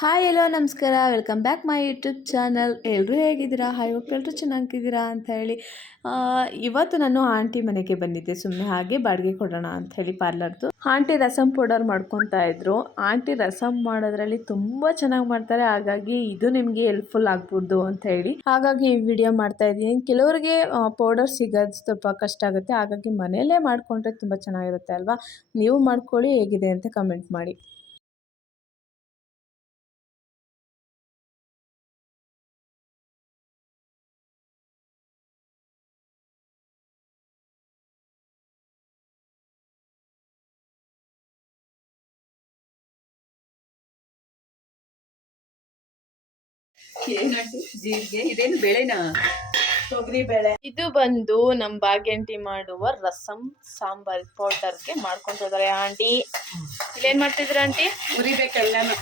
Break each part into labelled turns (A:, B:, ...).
A: Hi, hello ನಮಸ್ಕಾರ. Welcome back my YouTube channel. ಎಲ್ಲರೂ ಹೇಗಿದ್ದೀರಾ? ಹಾಯ್ ಎಲ್ಲರೂ ಚೆನ್ನಾಗಿದ್ದೀರಾ ಅಂತ ಹೇಳಿ. ಇವತ್ತು ನಾನು ಆಂಟಿ ಮನೆಗೆ ಬಂದಿದ್ದೆ. ಸುಮ್ಮನೆ ಹಾಗೆ ಬಾಡಿಗೆ ಕೊಡೋಣ ಅಂತ ಹೇಳಿ ಪಾರ್ಲರ್ದು. ಆಂಟಿ ರಸಮ್ ಪೌಡರ್ ಮಾಡ್ಕೊತಾ ಇದ್ರು. ಆಂಟಿ ರಸಮ್ ಮಾಡೋದ್ರಲ್ಲಿ ತುಂಬ ಚೆನ್ನಾಗಿ ಮಾಡ್ತಾರೆ. ಹಾಗಾಗಿ ಇದು ನಿಮಗೆ ಹೆಲ್ಪ್ಫುಲ್ ಆಗ್ಬೋದು ಅಂತ ಹೇಳಿ. ಹಾಗಾಗಿ ಈ ವಿಡಿಯೋ ಮಾಡ್ತಾ ಇದ್ದೀನಿ. ಕೆಲವರಿಗೆ ಪೌಡರ್ ಸಿಗೋದು ಸ್ವಲ್ಪ ಕಷ್ಟ ಆಗುತ್ತೆ. ಹಾಗಾಗಿ ಮನೆಯಲ್ಲೇ ಮಾಡಿಕೊಂಡ್ರೆ ತುಂಬ ಚೆನ್ನಾಗಿರುತ್ತೆ ಅಲ್ವಾ? ನೀವು ಮಾಡ್ಕೊಳ್ಳಿ, ಹೇಗಿದೆ ಅಂತ ಕಮೆಂಟ್ ಮಾಡಿ.
B: ಏನಂಟಿ ಜೀರಿಗೆ ಇದೇನು ಬೆಳೆನಾ?
C: ತೊಗರಿ ಬೇಳೆ.
A: ಇದು ಬಂದು ನಮ್ಮ ಭಾಗ್ಯಂಟಿ ಮಾಡುವ ರಸಂ ಸಾಂಬಾರ್ ಪೌಡರ್ಗೆ ಮಾಡ್ಕೊಂತ ಇದಾರೆ ಆಂಟಿ. ಇಲ್ಲೇನ್ ಮಾಡ್ತಿದ್ರ ಆಂಟಿ?
C: ಹುರಿಬೇಕೆಲ್ಲಾನು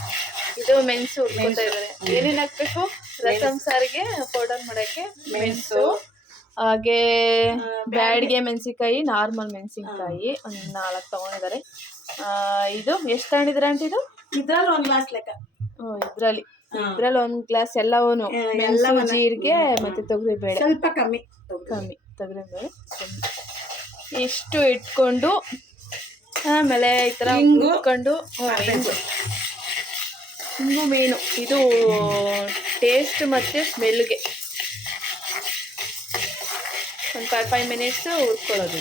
A: ಇದು ಮೆಣಸು ಹುರ್ಕೊಂತ ಇದಾರೆ. ಏನೇನ್ ಹಾಕ್ಬೇಕು? ರಸಂ ಸಾರಿಗೆ ಪೌಡರ್ ಮಾಡಕ್ಕೆ ಮೆಣಸು. ಹಾಗೆ ಬ್ಯಾಡ್ಗೆ. ಮೆಣಸಿನ್ಕಾಯಿ ನಾರ್ಮಲ್ ಮೆಣಸಿನ್ಕಾಯಿ ಒಂದ್ ನಾಲ್ಕು ತಗೊಂಡಿದ್ದಾರೆ ಆ, ಇದು ಎಷ್ಟು ತಗೊಂಡಿದ್ರ ಆಂಟಿ ಇದು?
C: ಇದ್ರಲ್ಲಿ ಒಂದ್ ಗ್ಲಾಸ್ ಲೆಕ್ಕ.
A: ಹ್ಮ್, ಇದ್ರಲ್ಲಿ. ಇದ್ರಲ್ಲಿ ಒಂದ್ ಗ್ಲಾಸ್ ಎಲ್ಲವೂನು ಮೆಣಸು ಜೀರಿಗೆ ಮತ್ತೆ ತೊಗರಿ ಬೇಳೆ.
C: ಸ್ವಲ್ಪ ಕಮ್ಮಿ.
A: ಕಮ್ಮಿ. ತೊಗರಿ ಬೇಳೆ ಇಷ್ಟು ಇಟ್ಕೊಂಡು ಆಮೇಲೆ ಈ ಥರ ಹುರ್ಕೊಂಡು ಹ್ಮ್, ಹಿಂಗು ಹಿಂಗು ಮೀನು. ಇದು ಟೇಸ್ಟ್ ಮತ್ತೆ ಸ್ಮೆಲ್ಗೆ. ಒಂದು ಫೈವ್ ಫೈವ್ ಮಿನಿಟ್ಸ್ ಹುರ್ಕೊಳ್ಳೋದು.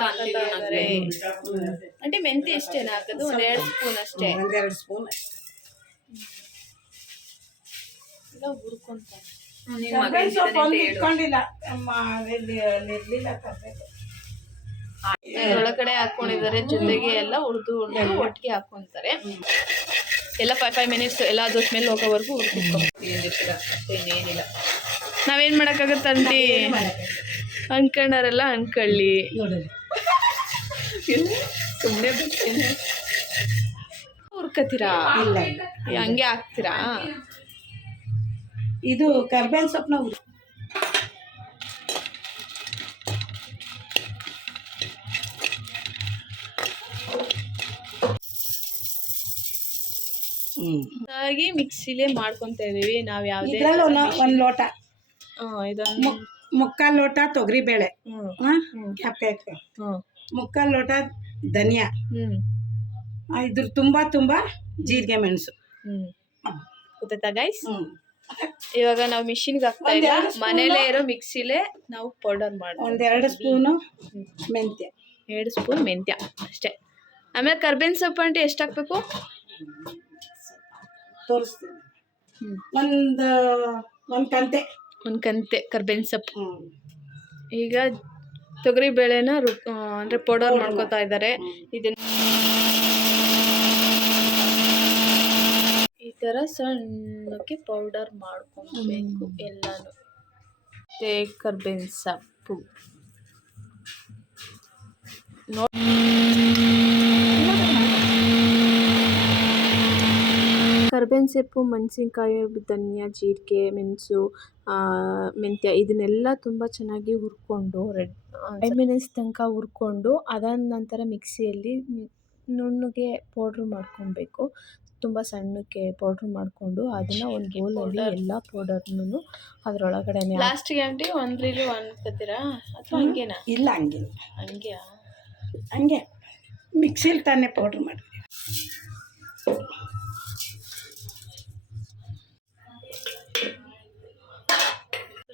A: ಹಾಕ್ತಾ ಇದಾರೆ. ಆಂಟಿ ಮೆಂತ್ಯ ಇಷ್ಟೇನಾ ಹಾಕೋದು? ಒಂದ್ ಎರಡು ಸ್ಪೂನ್ ಅಷ್ಟೇ.
C: ಒಂದೆರಡು ಸ್ಪೂನ್
A: ಎಲ್ಲ ಹುರ್ಕೊಂತ.
C: ಒಂದು ಇಟ್ಕೊಂಡಿಲ್ಲ. ಅಮ್ಮ ಅಲ್ಲಿ ಅಲ್ಲಿ ಇರ್ಲಿಲ್ಲ ತರ್ಬೇಕು
A: ಒಳಗಡೆ ಹಾಕೊಂಡಿದ್ದಾರೆ ಜೊತೆಗೆ ಎಲ್ಲ ಉರ್ದು ಉರ್ದು ಒಟ್ಟಿಗೆ ಹಾಕೊಂತಾರೆ. ಎಲ್ಲ ಫೈವ್ ಫೈವ್ ಮಿನಿಟ್ಸ್ ಎಲ್ಲ ಅದು ಸ್ಮೆಲ್ ಹೋಗೋವರೆಗೂ
B: ಇನ್ನೇನಿಲ್ಲ
A: ನಾವೇನ್ ಮಾಡಕ್ಕಾಗತ್ತೆ ಅಂಟಿ? ಅನ್ಕೊಂಡಾರೆಲ್ಲ ಅನ್ಕೊಳ್ಳಿ.
C: ನೋಡಿ
B: ಸುಮ್ಮನೆ ಬಿಡ್ತೇನೆ
A: ಹುರ್ಕತ್ತೀರಾ
C: ಇಲ್ಲ
A: ಹಂಗೆ ಹಾಕ್ತೀರಾ?
C: ಇದು ಕರ್ಬೇವಿನ ಸೊಪ್ಪನ್ನ
A: ಹಾಗಾಗಿ ಮಿಕ್ಸಿಲೇ ಮಾಡ್ಕೊಂತ ಇದೀವಿ. ನಾವ್ ಯಾವ್ದೇ
C: ಒಂದು ಲೋಟ.
A: ಇದೊಂದು
C: ಮುಕ್ ಮುಕ್ಕಾಲ್ ಲೋಟ ತೊಗರಿ ಬೇಳೆ.
A: ಹ್ಮ್.
C: ಹಾ? ಮುಕ್ಕಾಲ್ ಲೋಟ ಧನಿಯಾ ಇದ್ರ ತುಂಬಾ ತುಂಬಾ ಜೀರಿಗೆ ಮೆಣಸು.
A: ಗೊತ್ತಾ ಗೈಸ್ ಇವಾಗ ನಾವು ಮಿಷಿನ್ಗೆ ಹಾಕ್ತಾ ಇಲ್ಲ. ಮನೇಲೇ ಇರೋ ಮಿಕ್ಸಿಲೇ ನಾವು ಪೌಡರ್ ಮಾಡ್ತೀವಿ.
C: ಒಂದೆರಡು ಸ್ಪೂನು ಮೆಂತ್ಯ.
A: ಎರಡು ಸ್ಪೂನ್ ಮೆಂತ್ಯ ಅಷ್ಟೇ. ಆಮೇಲೆ ಕರ್ಬೇವಿನ ಸೊಪ್ಪು ಅಂಟಿ ಎಷ್ಟು ಹಾಕ್ಬೇಕು
C: ತೋರಿಸ್ತೀನಿ ಒಂದು ಒಂದು ಕಂತೆ.
A: ಒಂದು ಕಂತೆ ಕರ್ಬೇವಿನ ಸೊಪ್ಪು. ಈಗ ತೊಗರಿ ಬೇಳೆನ ರು ಅಂದರೆ ಪೌಡರ್ ಮಾಡ್ಕೊತಾ ಇದ್ದಾರೆ. ಇದನ್ನ ಈ ಥರ ಸಣ್ಣಕ್ಕೆ ಪೌಡರ್ ಮಾಡ್ಕೊಬೇಕು ಎಲ್ಲಾನು. ಕರ್ಬೇವಿನ ಸೊಪ್ಪು. ಕರ್ಬೇವಿನ ಸೊಪ್ಪು ಮೆಣಸಿನ್ಕಾಯಿ ಧನಿಯಾ ಜೀರಿಗೆ ಮೆಣಸು ಮೆಂತ್ಯ ಇದನ್ನೆಲ್ಲ ತುಂಬ ಚೆನ್ನಾಗಿ ಹುರ್ಕೊಂಡು ರೆಡ್ ಫೈವ್ ಮಿನಿಟ್ಸ್ ತನಕ ಹುರ್ಕೊಂಡು ಅದಾದ ನಂತರ ಮಿಕ್ಸಿಯಲ್ಲಿ ನುಣ್ಣಗೆ ಪೌಡ್ರ್ ಮಾಡ್ಕೊಬೇಕು ತುಂಬ ಸಣ್ಣಕ್ಕೆ ಪೌಡ್ರ್ ಮಾಡಿಕೊಂಡು ಅದನ್ನು ಒಂದು ಬೌಲಲ್ಲಿ ಎಲ್ಲ ಪೌಡರ್ನೂ ಅದರೊಳಗಡೆ ಲಾಸ್ಟಿಗೆ ಆಂಟಿ ಒಂದು ರೀಲು ಅನ್ಕೋತೀರಾ ಅಥವಾ ಹಂಗೇನಾ?
C: ಇಲ್ಲ ಹಂಗಿಲ್ಲ
A: ಹಂಗೆ
C: ಹಂಗೆ. ಮಿಕ್ಸಿಲಿ ತಾನೇ ಪೌಡ್ರ್ ಮಾಡಿ.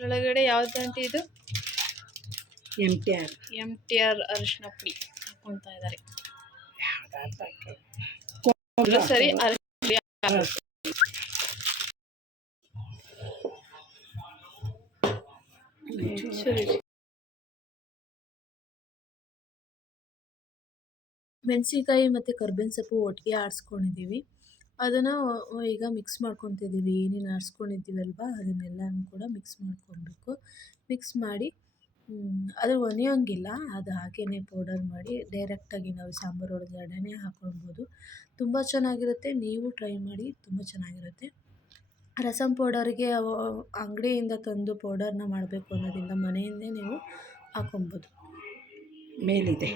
A: ಅದರೊಳಗಡೆ ಯಾವ್ದು ಆಂಟಿ ಇದು?
C: M T R
A: M T R ಅರಿಶಿನ ಪುಡಿ ಹಾಕೊತಾ ಇದ್ದಾರೆ ಸರಿ ಅರಿಶಿನ ಮೆಣಸಿನ್ಕಾಯಿ ಮತ್ತು ಕರ್ಬೇವಿನ ಸೊಪ್ಪು ಒಟ್ಟಿಗೆ ಆಡಿಸ್ಕೊಂಡಿದ್ದೀವಿ. ಅದನ್ನು ಈಗ ಮಿಕ್ಸ್ ಮಾಡ್ಕೊತಿದ್ದೀವಿ ಏನೇನು ಆರಿಸ್ಕೊಂಡಿದ್ದೀವಲ್ವಾ ಅದನ್ನೆಲ್ಲನೂ ಕೂಡ ಮಿಕ್ಸ್ ಮಾಡ್ಕೊಬೇಕು. ಮಿಕ್ಸ್ ಮಾಡಿ ಅದು ಒನೆಯೋಂಗಿಲ್ಲ. ಅದು ಹಾಗೇ ಪೌಡರ್ ಮಾಡಿ ಡೈರೆಕ್ಟಾಗಿ ನಾವು ಸಾಂಬಾರು ಒಳಗಡೆನೇ ಹಾಕ್ಕೊಳ್ಬೋದು ತುಂಬ ಚೆನ್ನಾಗಿರುತ್ತೆ. ನೀವು ಟ್ರೈ ಮಾಡಿ ತುಂಬ ಚೆನ್ನಾಗಿರುತ್ತೆ. ರಸಂ ಪೌಡರಿಗೆ ಅಂಗಡಿಯಿಂದ ತಂದು ಪೌಡರ್ನ ಮಾಡಬೇಕು ಅನ್ನೋದ್ರಿಂದ ಮನೆಯಿಂದಲೇ ನೀವು ಹಾಕೊಬೋದು
C: ಮೇಲಿದೆ.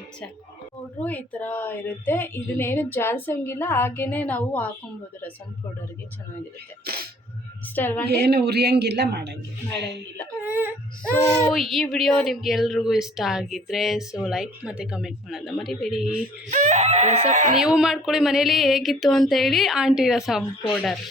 A: ಪೌಡ್ರು ಈ ಥರ ಇರುತ್ತೆ. ಇದನ್ನೇನು ಜಾಲ್ಸಂಗಿಲ್ಲ ಹಾಗೇ ನಾವು ಹಾಕೊಬೋದು ರಸಮ್ ಪೌಡರ್ಗೆ ಚೆನ್ನಾಗಿರುತ್ತೆ. ಇಷ್ಟ ಅಲ್ವಾ
C: ಏನು ಉರಿಯಂಗಿಲ್ಲ ಮಾಡಂಗಿಲ್ಲ.
A: ಮಾಡಂಗಿಲ್ಲ. ಸೊ ಈ ವಿಡಿಯೋ ನಿಮ್ಗೆ ಎಲ್ರಿಗೂ ಇಷ್ಟ ಆಗಿದ್ರೆ ಸೊ ಲೈಕ್ ಮತ್ತು ಕಮೆಂಟ್ ಮಾಡೋದನ್ನ ಮರಿಬೇಡಿ. ರಸಮ್ ನೀವು ಮಾಡ್ಕೊಳ್ಳಿ ಮನೇಲಿ ಹೇಗಿತ್ತು ಅಂತ ಹೇಳಿ ಆಂಟಿ ರಸಮ್ ಪೌಡರ್.